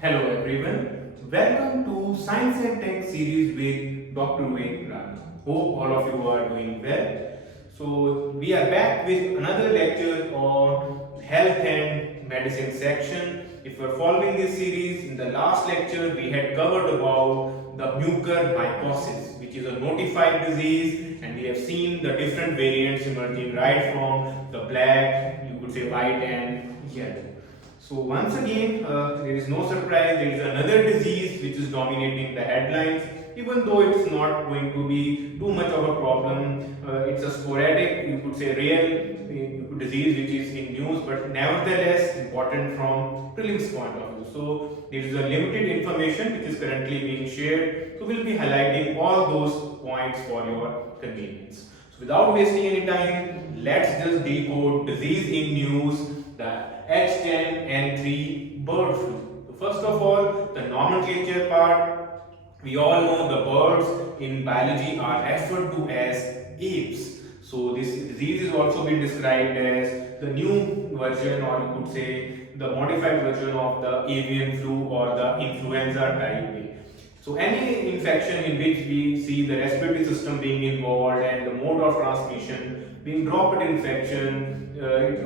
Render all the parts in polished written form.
Hello everyone, welcome to Science and Tech series with Dr. Ved Rani. Hope all of you are doing well. So we are back with another lecture on health and medicine section. If you are following this series, in the last lecture we had covered about the mucormycosis, which is a notified disease, and we have seen the different variants emerging right from the black, you could say white and yellow. So once again, there is no surprise, there is another disease which is dominating the headlines, even though it's not going to be too much of a problem. It's a sporadic, you could say rare disease which is in news, but nevertheless important from prelims point of view. So there is a limited information which is currently being shared. So we'll be highlighting all those points for your convenience. So without wasting any time, let's just decode disease in news, the H10N3 bird flu. So first of all, the nomenclature part. We all know the birds in biology are referred to as apes. So this disease is also been described as the new version, or you could say the modified version of the avian flu or the influenza type A. So any infection in which we see the respiratory system being involved and the mode of transmission being droplet infection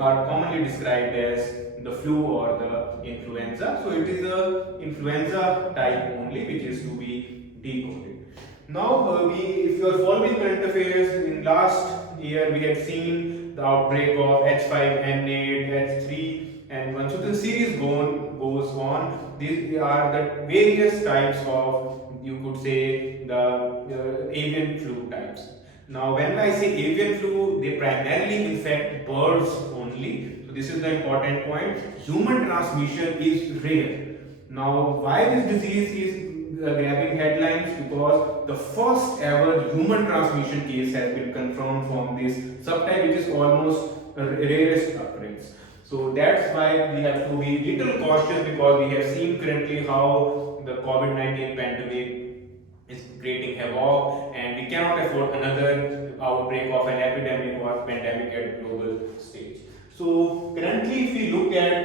are commonly described as the flu or the influenza. So it is a influenza type only which is to be decoded. Now if you are following current affairs, in last year we had seen the outbreak of H5N8, H3, and once the series goes on, these are the various types of, you could say, the avian flu types. Now when I say avian flu, they primarily infect birds only. So this is the important point. Human transmission is rare. Now why this disease is grabbing headlines? Because the first ever human transmission case has been confirmed from this subtype, which is almost rarest occurrence. So that's why we have to be little cautious, because we have seen currently how the COVID-19 pandemic is creating havoc, and we cannot afford another outbreak of an epidemic or pandemic at global stage. So currently, if we look at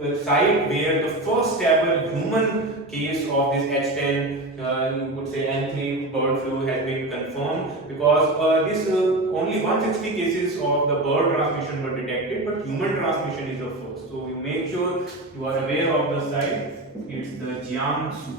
the site where the first ever human case of this H10, you could say N3 bird flu has been confirmed, because this only 160 cases of the bird transmission were detected, but human transmission is the first. So you make sure you are aware of the site. It's the Jiangsu.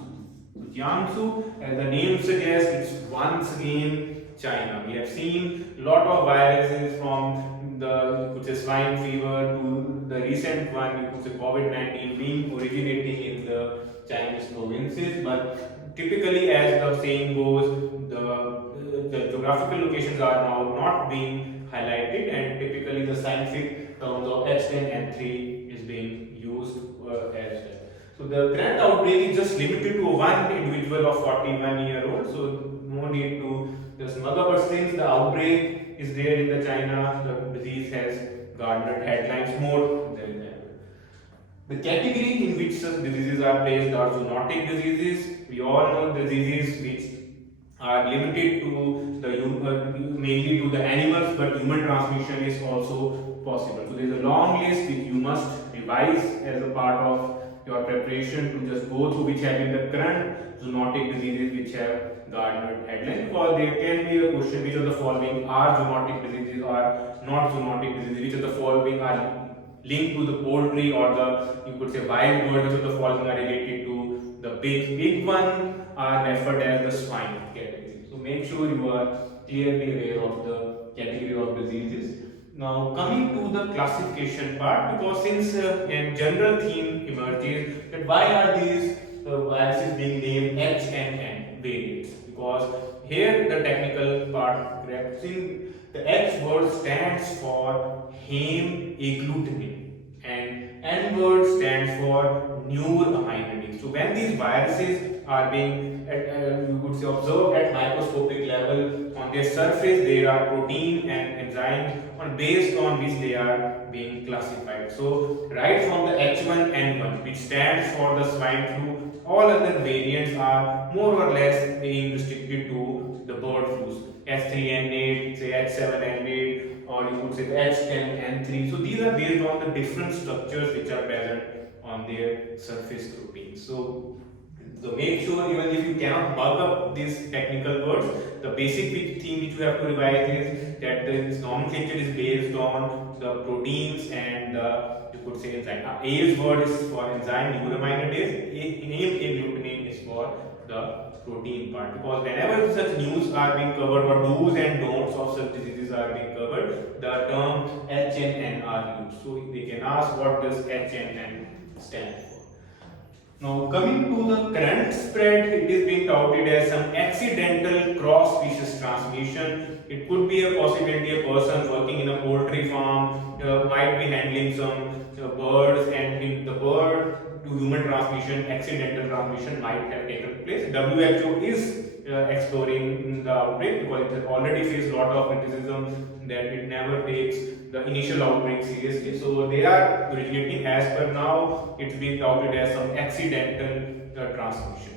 So Jiangsu, as the name suggests, it's once again China. We have seen a lot of viruses from the, you could say, swine fever to the recent one, you could say COVID-19, being originating in the Chinese provinces. But typically, as the saying goes, the geographical locations are now not being highlighted, and typically the scientific terms of H10 and 3 is being used as well. So the current outbreak is just limited to one individual of 41-year-old. So no need to just mug up. But since the outbreak is there in the China, the disease has garnered headlines more than ever. The category in which such diseases are placed are zoonotic diseases. We all know diseases which are limited to the mainly to the animals, but human transmission is also possible. So there is a long list which you must revise as a part of your preparation, to just go through which have been the current zoonotic diseases which have garnered headlines. Because there can be a question: which of the following are zoonotic diseases or not zoonotic diseases? Which of the following are linked to the poultry or the, you could say, wild bird? Which of the following are related to the pig? Big one are referred as the swine category. So make sure you are clearly aware of the category of diseases. Now coming to the classification part, because since a general theme emerges that why are these viruses being named H and N variants? Because here the technical part correct. Since the H word stands for heme agglutinin and N word stands for neuramidin. So when these viruses are being you could say observed at microscopic level, on their surface there are protein and enzymes on based on which they are being classified. So right from the H1N1, which stands for the swine flu, all other variants are more or less being restricted to the bird flus. H3N8, say H7N8, or you could say the H10N3. So these are based on the different structures which are present on their surface proteins. So make sure, even if you cannot bug up these technical words, the basic thing which you have to revise is that this nomenclature is based on the proteins and you could say enzyme. A's word is for enzyme, neuraminidase. A-glucanine is for the protein part, because whenever such news are being covered or do's and don'ts of such diseases are being covered, the term H and N are used. So they can ask what does H and N stand for. Now coming to the current spread, it is being touted as some accidental cross-species transmission. It could be a possibility a person working in a poultry farm might be handling some birds, and in the bird to human transmission, accidental transmission might have taken place. WHO is exploring the outbreak because it has already faced a lot of criticism that it never takes the initial outbreak seriously. So they are originating, as per now, it's being touted as some accidental transmission.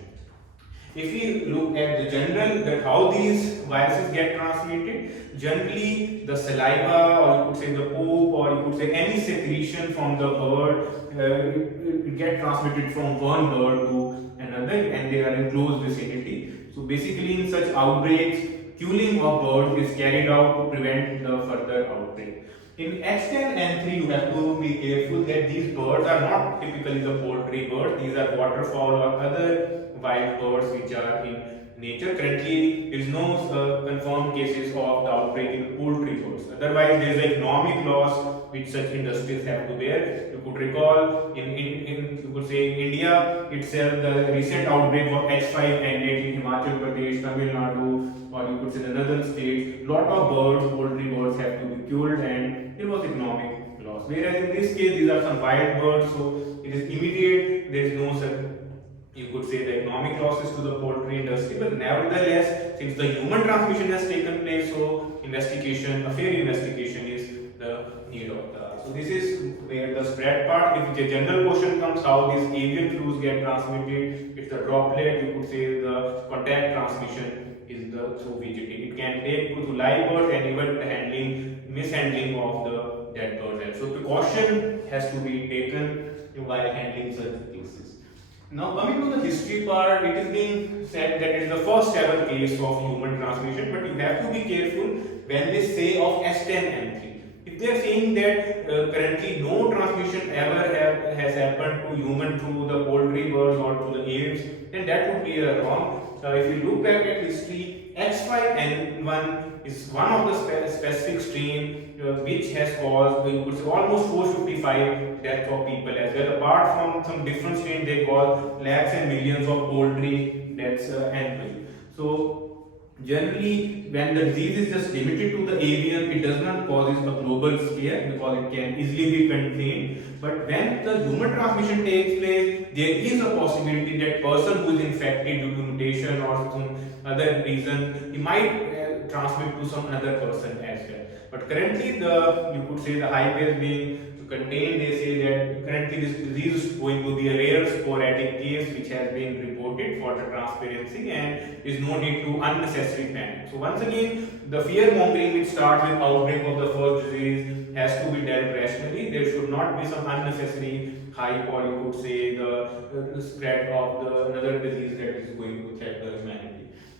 If we look at the general, that how these viruses get transmitted, generally the saliva, or you could say the poop, or you could say any secretion from the bird, it get transmitted from one bird to another, and they are in close vicinity. So basically, in such outbreaks, culling of birds is carried out to prevent the further outbreak. In H10N3, you have to be careful that these birds are not typically the poultry birds. These are waterfowl or other wild birds which are in nature. Currently, there is no confirmed cases of the outbreak in poultry birds. Otherwise, there is an economic loss which such industries have to bear. You could recall in you could say in India itself, the recent outbreak of H5N8 in Himachal Pradesh, Tamil Nadu, or you could say the northern states. Lot of birds, poultry birds, have to be killed, and it was economic loss. Whereas in this case, these are some wild birds, so it is immediate. There is no such, you could say, the economic losses to the poultry industry, but nevertheless, since the human transmission has taken place, so investigation, a fair investigation is the need of the. So this is where the spread part. If the general question comes, how these avian flus get transmitted, it's the droplet. You could say the contact transmission is the through vegetation. It can take to live birds and even the mishandling of the dead birds. So precaution has to be taken while handling such cases. Now coming to the history part, it is being said that it is the first ever case of human transmission, but you have to be careful when they say of H10N3. If they are saying that currently no transmission ever has happened to human through the poultry birds or to the aves, then that would be wrong. If you look back at history, H5N1 is one of the specific strain which has caused, you could say, almost 455 deaths of people as well. Apart from some different strains, they cause lakhs and millions of poultry deaths annually. So generally, when the disease is just limited to the avian, it does not cause a global scare because it can easily be contained. But when the human transmission takes place, there is a possibility that person who is infected due to mutation or some other reason, he might transmit to some other person as well. But currently, you could say the hype is being contained. They say that currently this disease is going to be a rare sporadic case which has been reported for the transparency, and is no need to unnecessary panic. So once again, the fear mongering which starts with outbreak of the first disease has to be dealt rationally. There should not be some unnecessary hype, or you could say the spread of the another disease that is going to threaten the humanity.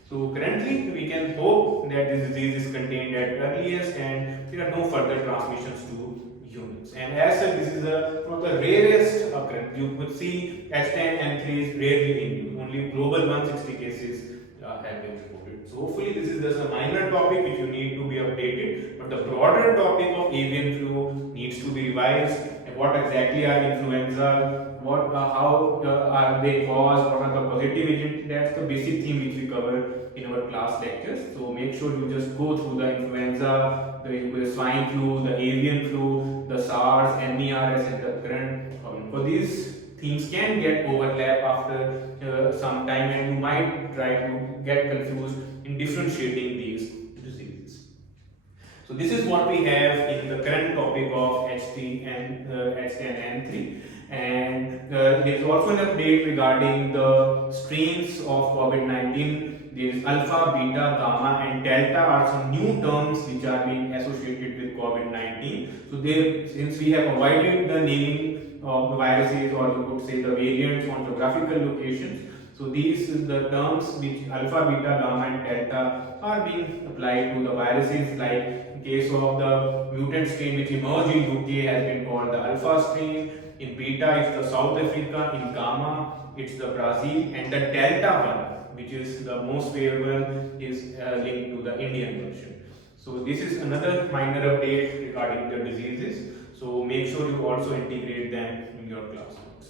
So currently, we can hope that this disease is contained at earliest, and there are no further transmissions to humans. And as such, this is one of the rarest occurrence. You could see H10N3 is rarely in use. Only global 160 cases have been reported. So hopefully, this is just a minor topic which you need to be updated. But the broader topic of avian flu needs to be revised. And what exactly are influenza? How are they caused? What are the positive agents? That's the basic theme which we cover in our class lectures. So make sure you just go through the influenza, the swine flu, the avian flu, the SARS, MERS, and the current problem. So these things can get overlap after some time, and you might try to get confused in differentiating these diseases. So this is what we have in the current topic of H3N3, and there is also an update regarding the strains of COVID-19. There is alpha, beta, gamma, and delta are some new terms which are being associated with COVID-19. So there, since we have avoided the naming of the viruses, or you could say the variants on geographical locations, so these the terms which alpha, beta, gamma, and delta are being applied to the viruses. Like in case of the mutant strain which emerged in UK has been called the alpha strain. In beta it's the South Africa. In gamma it's the Brazil, and the delta one, which is the most favorable, is linked to the Indian version. So this is another minor update regarding the diseases. So make sure you also integrate them in your class notes.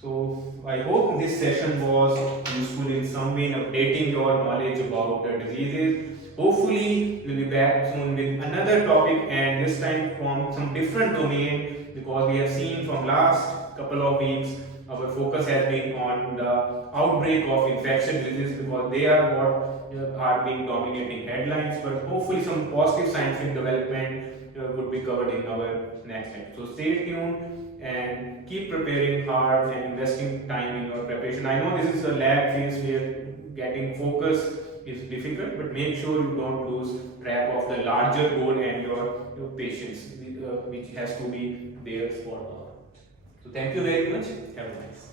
So I hope this session was useful in some way in updating your knowledge about the diseases. Hopefully we'll be back soon with another topic, and this time from some different domain, because we have seen from last couple of weeks our focus has been on the outbreak of infectious diseases, because they are what are being dominating headlines. But hopefully some positive scientific development would be covered in our next time. So stay tuned and keep preparing hard and investing time in your preparation. I know this is a lab phase where getting focus is difficult, but make sure you don't lose track of the larger goal and your patience, which has to be there for now. So thank you very much. Have a nice